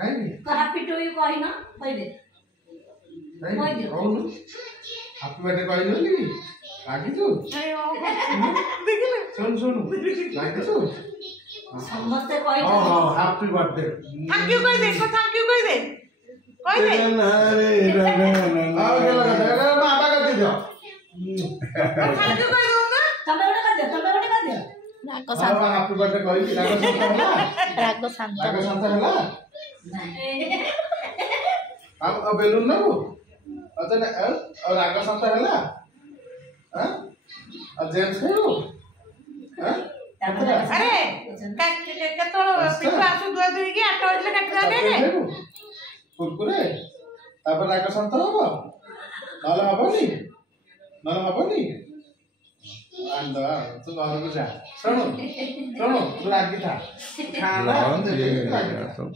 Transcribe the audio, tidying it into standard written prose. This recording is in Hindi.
हैप्पी टू यू कही ना कह दे हैप्पी बर्थडे कहलु कि रागी छु सुन सुन रागी छु समस्त कहि हां हैप्पी बर्थडे थैंक यू कह दे थैंक यू कह दे अरे बाबा कर दे दो थैंक यू कह दो ना तमे ओटा कर दे रागो शांत हैप्पी बर्थडे कहि कि रागो शांत होला अब बेलून ना वो अतने और रागो शांत होला हां और जेम्स खेलो हां अरे केतोलो पिपा आसु दुआ दुई की 8 बजे काट दे कुरकुरे तापर रागो शांत होबो नले हबनी अंदा तू घर को जा सुनो तू रागी था खाना ये सब